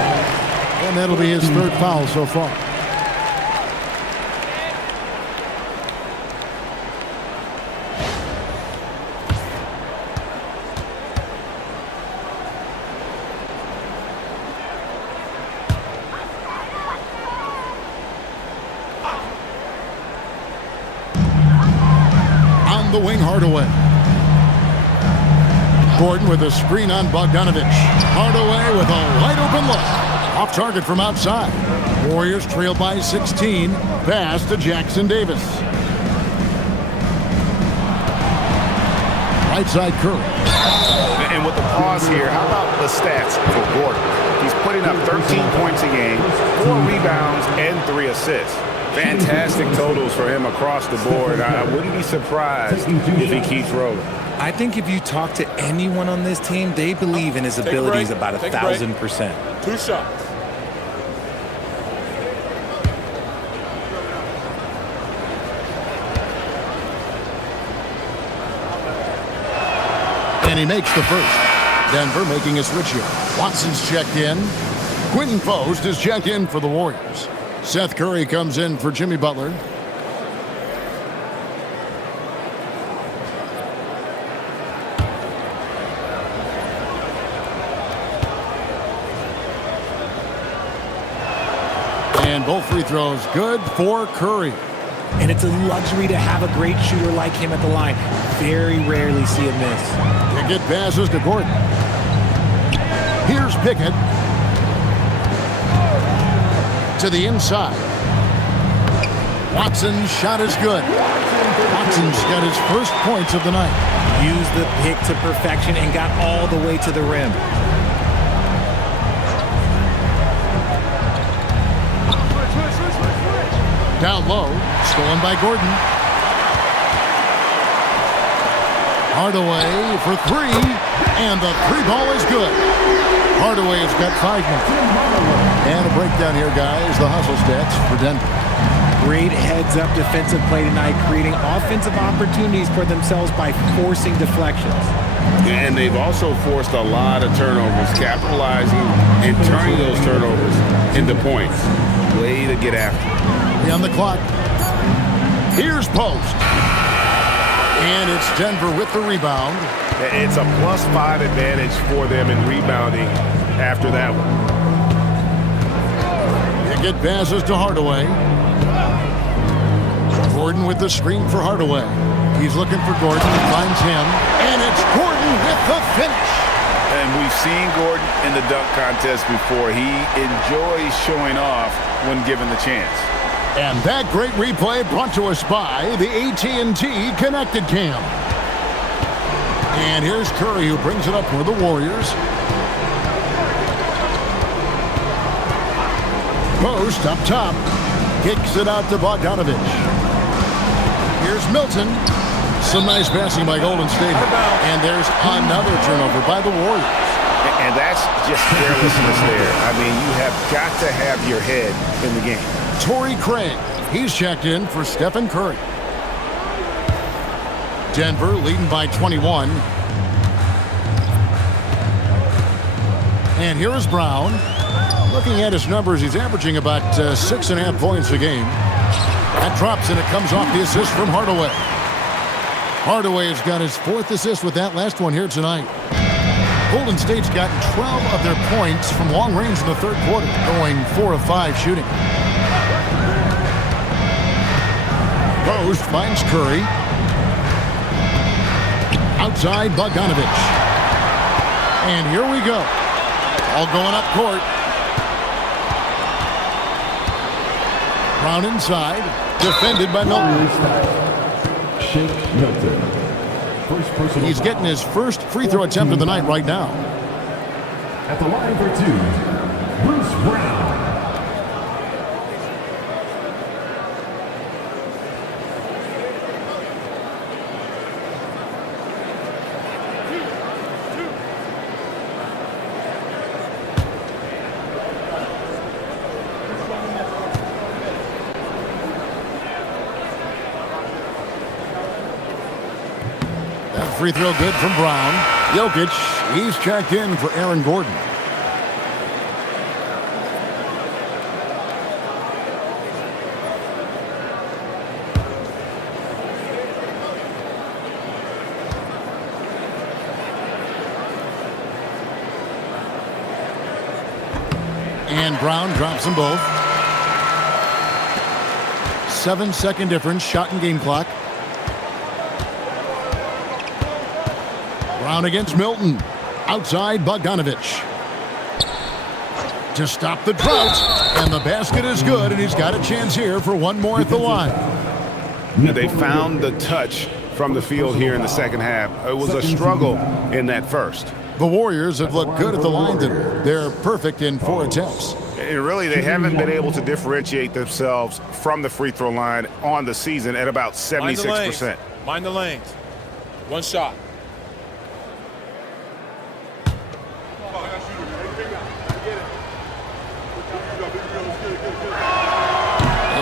And that'll be his 3rd foul so far. The wing, Hardaway. Gordon with a screen on Bogdanovich. Hardaway with a wide open look. Off target from outside. Warriors trail by 16. Pass to Jackson Davis. Right side Curry. And with the pause here, how about the stats for Gordon? He's putting up 13 points a game, 4 rebounds, and 3 assists. Fantastic totals for him across the board. I wouldn't be surprised if he keeps rolling. I think if you talk to anyone on this team, they believe in his abilities about 1,000%. 2 shots. And he makes the first. Denver making a switch here. Watson's checked in. Quentin Post is checked in for the Warriors. Seth Curry comes in for Jimmy Butler. And both free throws good for Curry. And it's a luxury to have a great shooter like him at the line. Very rarely see a miss. Pickett passes to Gordon. Here's Pickett. To the inside. Watson's shot is good. Watson's got his first points of the night. Used the pick to perfection and got all the way to the rim. Down low, stolen by Gordon. Hardaway for 3, and the 3 ball is good. Hardaway has got 5 minutes. And a breakdown here, guys. The hustle stats for Denver. Great heads-up defensive play tonight, creating offensive opportunities for themselves by forcing deflections. And they've also forced a lot of turnovers, capitalizing and turning those turnovers into points. Way to get after it. On the clock. Here's Post. And it's Denver with the rebound. It's a +5 advantage for them in rebounding after that one. Pickett passes to Hardaway. Gordon with the screen for Hardaway. He's looking for Gordon. He finds him. And it's Gordon with the finish. And we've seen Gordon in the dunk contest before. He enjoys showing off when given the chance. And that great replay brought to us by the AT&T Connected Cam. And here's Curry, who brings it up for the Warriors. Post up top. Kicks it out to Bogdanovich. Here's Milton. Some nice passing by Golden State. And there's another turnover by the Warriors. And that's just carelessness there. I mean, you have got to have your head in the game. Torrey Craig. He's checked in for Stephen Curry. Denver leading by 21. And here is Brown. Looking at his numbers, he's averaging about 6.5 points a game. That drops, and it comes off the assist from Hardaway. Hardaway's got his 4th assist with that last one here tonight. Golden State's gotten 12 of their points from long range in the 3rd quarter, going 4 of 5 shooting. Post finds Curry. Outside Bogdanovich. And here we go. All going up court. Brown inside. Defended by Milton. He's getting his first free throw attempt of the night right now. At the line for 2, Bruce Brown. Free throw good from Brown. Jokic, he's checked in for Aaron Gordon. And Brown drops them both. 7-second difference, shot and game clock. Brown against Milton. Outside Bogdanovich. To stop the drought. And the basket is good, and he's got a chance here for one more at the line. They found the touch from the field here in the second half. It was a struggle in that first. The Warriors have looked good at the line today. They're perfect in 4 attempts. And really, they haven't been able to differentiate themselves from the free throw line on the season at about 76%. Mind the lanes. One shot.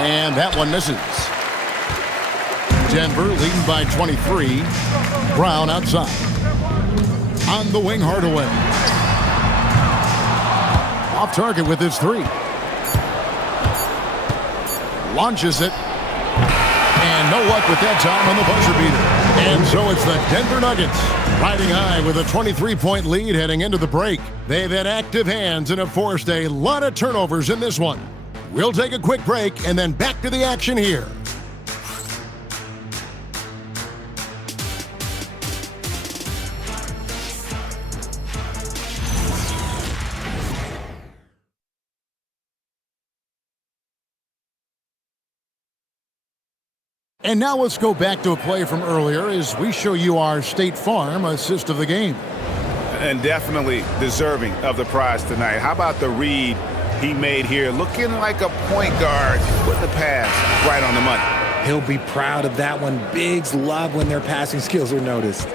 And that one misses. Denver leading by 23. Brown outside. On the wing, Hardaway. Off target with his 3. Launches it. And no luck with that time on the buzzer beater. And so it's the Denver Nuggets riding high with a 23-point lead heading into the break. They've had active hands and have forced a lot of turnovers in this one. We'll take a quick break and then back to the action here. And now let's go back to a play from earlier as we show you our State Farm assist of the game. And definitely deserving of the prize tonight. How about the read he made here, looking like a point guard with the pass right on the money. He'll be proud of that one. Bigs love when their passing skills are noticed.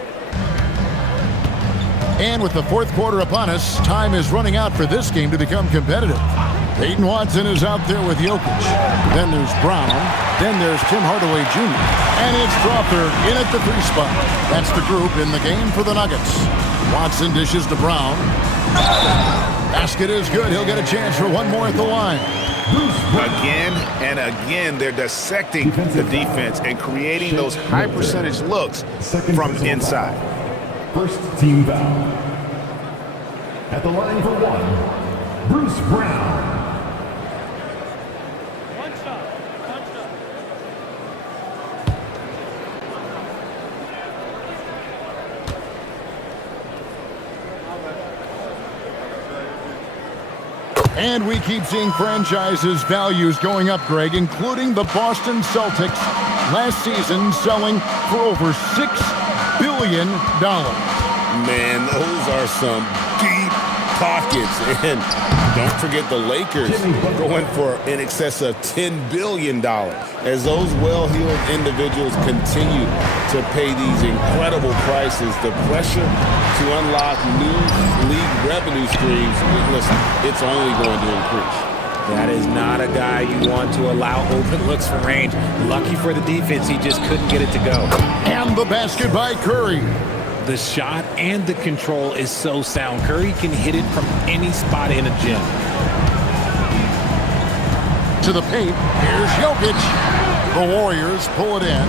And with the 4th quarter upon us, time is running out for this game to become competitive. Peyton Watson is out there with Jokic. Then there's Brown. Then there's Tim Hardaway Jr. And it's Crawford in at the 3 spot. That's the group in the game for the Nuggets. Watson dishes to Brown. Basket is good. He'll get a chance for one more at the line. Again and again, they're dissecting the defense and creating those high percentage looks from inside. First team foul. At the line for 1, Bruce Brown. And we keep seeing franchises' values going up, Greg, including the Boston Celtics last season selling for over $6 billion. Man, those are some deep pockets. And don't forget the Lakers going for in excess of $10 billion. As those well-heeled individuals continue to pay these incredible prices, the pressure to unlock new league revenue streams, listen, it's only going to increase. That is not a guy you want to allow open looks from range. Lucky for the defense, he just couldn't get it to go. And the basket by Curry. The shot and the control is so sound. Curry can hit it from any spot in a gym. To the paint, here's Jokic. The Warriors pull it in.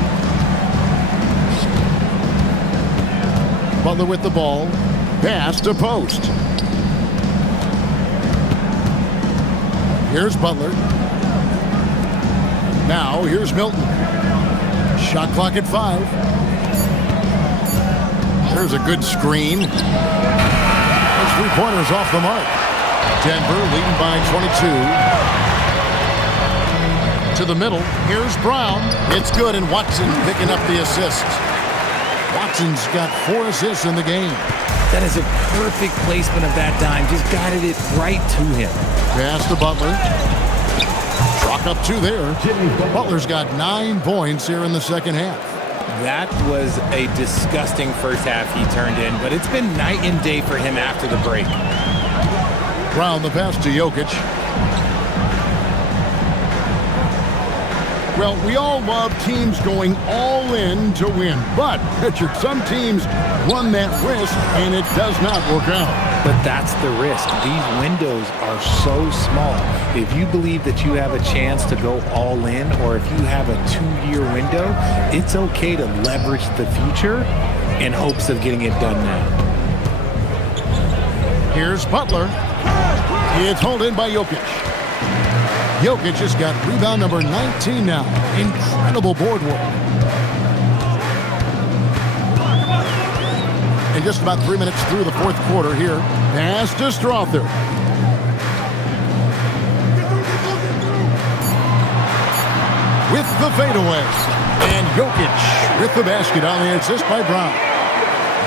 Butler with the ball. Pass to post. Here's Butler. Now here's Milton. Shot clock at 5. There's a good screen. Those three-pointers off the mark. Denver leading by 22. To the middle. Here's Brown. It's good, and Watson picking up the assist. Watson's got 4 assists in the game. That is a perfect placement of that dime. Just guided it right to him. Pass to Butler. Chalk up 2 there. Butler's got 9 points here in the second half. That was a disgusting first half he turned in, but it's been night and day for him after the break. Brown, the pass to Jokic. Well, we all love teams going all in to win, but some teams run that risk, and it does not work out. But that's the risk. These windows are so small. If you believe that you have a chance to go all in, or if you have a 2-year window, it's okay to leverage the future in hopes of getting it done now. Here's Butler. It's hauled in by Jokic. Jokic has got rebound number 19 now. Incredible board work. And just about 3 minutes through the fourth quarter here. Pass to Strother. With the fadeaway. And Jokic with the basket on the assist by Brown.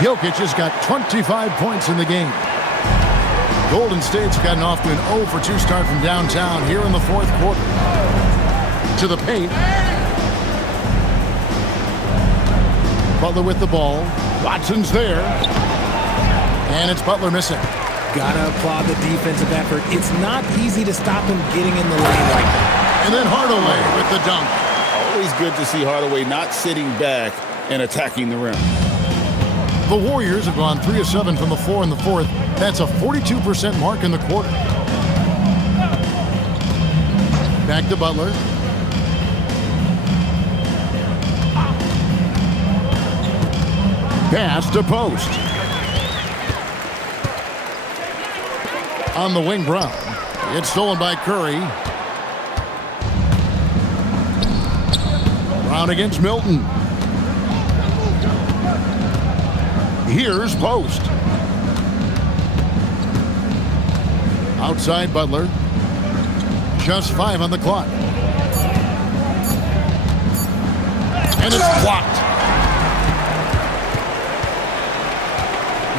Jokic has got 25 points in the game. Golden State's gotten off to an 0-for-2 start from downtown here in the fourth quarter. To the paint. Butler with the ball. Watson's there. And it's Butler missing. Gotta applaud the defensive effort. It's not easy to stop him getting in the lane like that. And then Hardaway with the dunk. Always good to see Hardaway not sitting back and attacking the rim. The Warriors have gone 3 of 7 from the floor in the fourth. That's a 42% mark in the quarter. Back to Butler. Pass to post. On the wing, Brown. It's stolen by Curry. Brown against Milton. Here's post. Outside Butler. Just 5 on the clock. And it's blocked.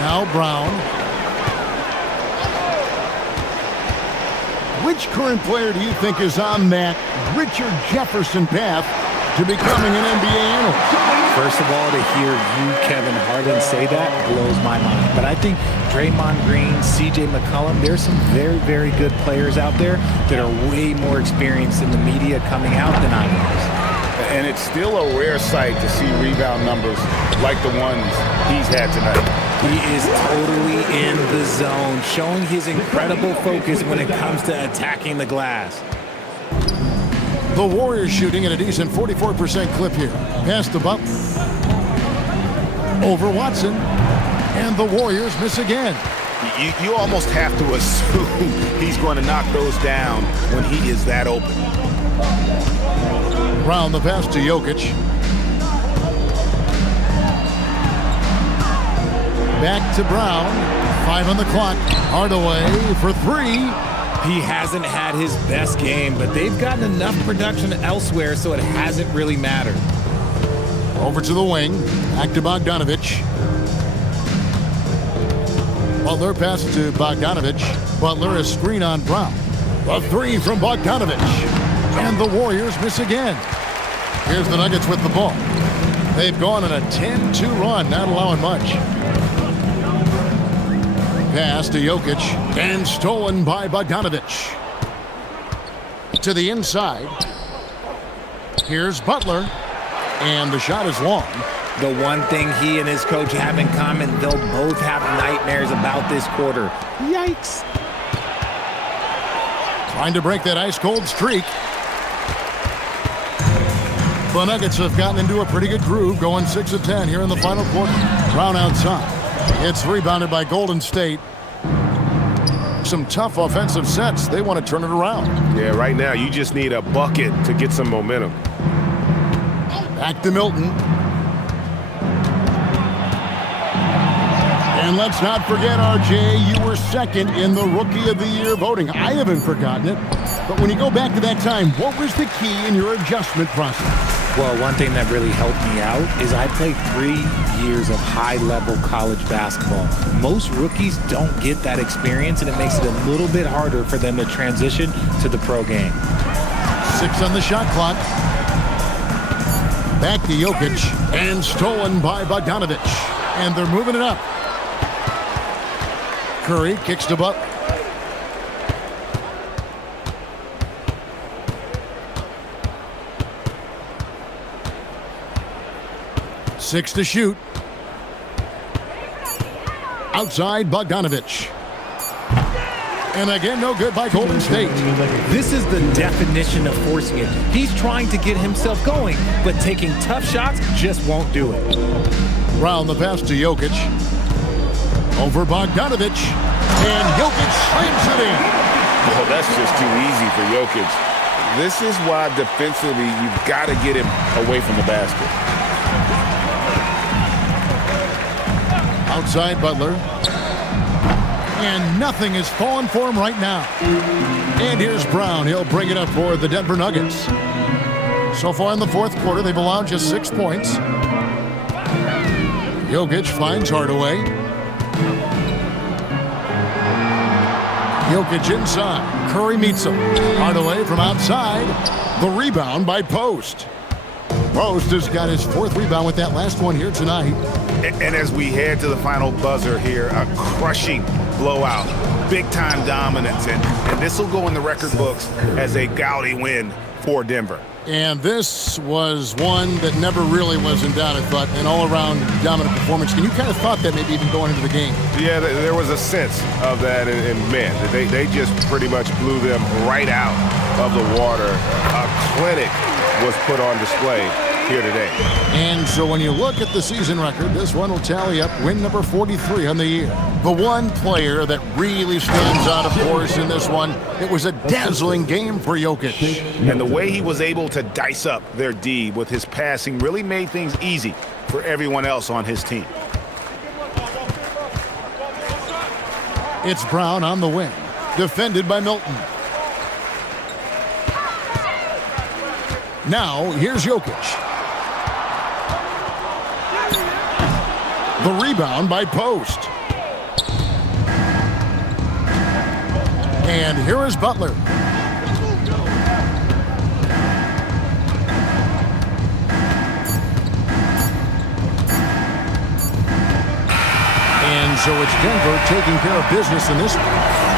Now Brown. Which current player do you think is on that Richard Jefferson path to becoming an NBA analyst? First of all, to hear you, Kevin Harden, say that blows my mind. But I think Draymond Green, C.J. McCollum, there's some very, very good players out there that are way more experienced in the media coming out than I was. And it's still a rare sight to see rebound numbers like the ones he's had tonight. He is totally in the zone, showing his incredible focus when it comes to attacking the glass. The Warriors shooting at a decent 44% clip here. Pass to Butler. Over Watson. And the Warriors miss again. You almost have to assume he's going to knock those down when he is that open. Brown, the pass to Jokic. Back to Brown. 5 on the clock. Hardaway for 3. He hasn't had his best game, but they've gotten enough production elsewhere, so it hasn't really mattered. Over to the wing. Back to Bogdanovich. Butler pass to Bogdanovich. Butler a screen on Brown. The 3 from Bogdanovich. And the Warriors miss again. Here's the Nuggets with the ball. They've gone on a 10-2 run, not allowing much. Pass to Jokic, and stolen by Bogdanovich. To the inside. Here's Butler, and the shot is long. The one thing he and his coach have in common, they'll both have nightmares about this quarter. Yikes. Trying to break that ice-cold streak. The Nuggets have gotten into a pretty good groove, going 6 of 10 here in the final quarter. Brown outside. It's rebounded by Golden State. Some tough offensive sets. They want to turn it around. Yeah, right now you just need a bucket to get some momentum. Back to Milton. And let's not forget, RJ, you were second in the Rookie of the Year voting. I haven't forgotten it. But when you go back to that time, what was the key in your adjustment process? Well, one thing that really helped me out is I played 3 years of high-level college basketball. Most rookies don't get that experience, and it makes it a little bit harder for them to transition to the pro game. 6 on the shot clock. Back to Jokic, and stolen by Bogdanovic. And they're moving it up. Curry kicks to Butler. Six to shoot. Outside, Bogdanovic. And again, no good by Golden State. This is the definition of forcing it. He's trying to get himself going, but taking tough shots just won't do it. Round the pass to Jokic. Over Bogdanovic. And Jokic slams it in. Oh, that's just too easy for Jokic. This is why defensively you've got to get him away from the basket. Outside Butler. And nothing is falling for him right now. And here's Brown. He'll bring it up for the Denver Nuggets. So far in the fourth quarter, they've allowed just 6 points. Jokic finds Hardaway. Jokic inside. Curry meets him. Hardaway from outside. The rebound by Post. Post has got his 4th rebound with that last one here tonight. And as we head to the final buzzer here, a crushing blowout, big-time dominance, and this will go in the record books as a gaudy win for Denver. And this was one that never really was in doubt, I thought, an all-around dominant performance. And you kind of thought that maybe even going into the game. Yeah, there was a sense of that, and man, they just pretty much blew them right out of the water. A clinic was put on display here today. And so when you look at the season record, this one will tally up win number 43 on the year. The one player that really stands out, of course, in this one, it was a dazzling game for Jokic. And the way he was able to dice up their D with his passing really made things easy for everyone else on his team. It's Brown on the wing, defended by Milton. Now, here's Jokic. The rebound by Post. And here is Butler. And so it's Denver taking care of business in this one.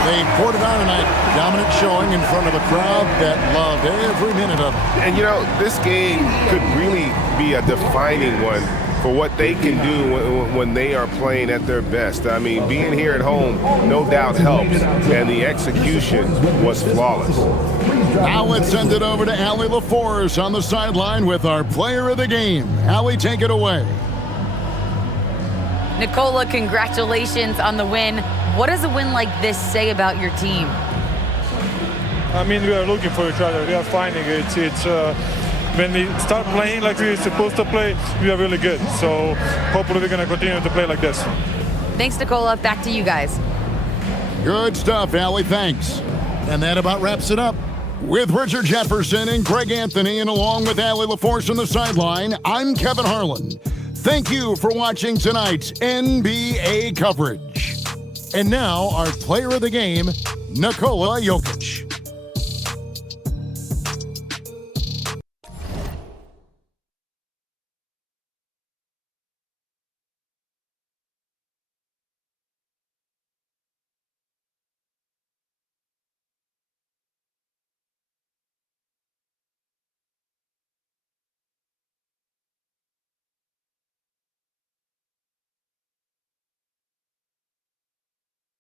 They poured it on tonight. Dominant showing in front of a crowd that loved every minute of it. And, you know, this game could really be a defining one for what they can do when they are playing at their best. I mean, being here at home no doubt helps, and the execution was flawless. Now let's send it over to Allie LaForce on the sideline with our player of the game. Allie, take it away. Nicola, congratulations on the win. What does a win like this say about your team? I mean, we are looking for each other. We are finding it. When we start playing like we're supposed to play, we are really good. So hopefully we're going to continue to play like this. Thanks, Nicola. Back to you guys. Good stuff, Allie. Thanks. And that about wraps it up. With Richard Jefferson and Greg Anthony, and along with Allie LaForce on the sideline, I'm Kevin Harlan. Thank you for watching tonight's NBA coverage. And now, our player of the game, Nikola Jokic.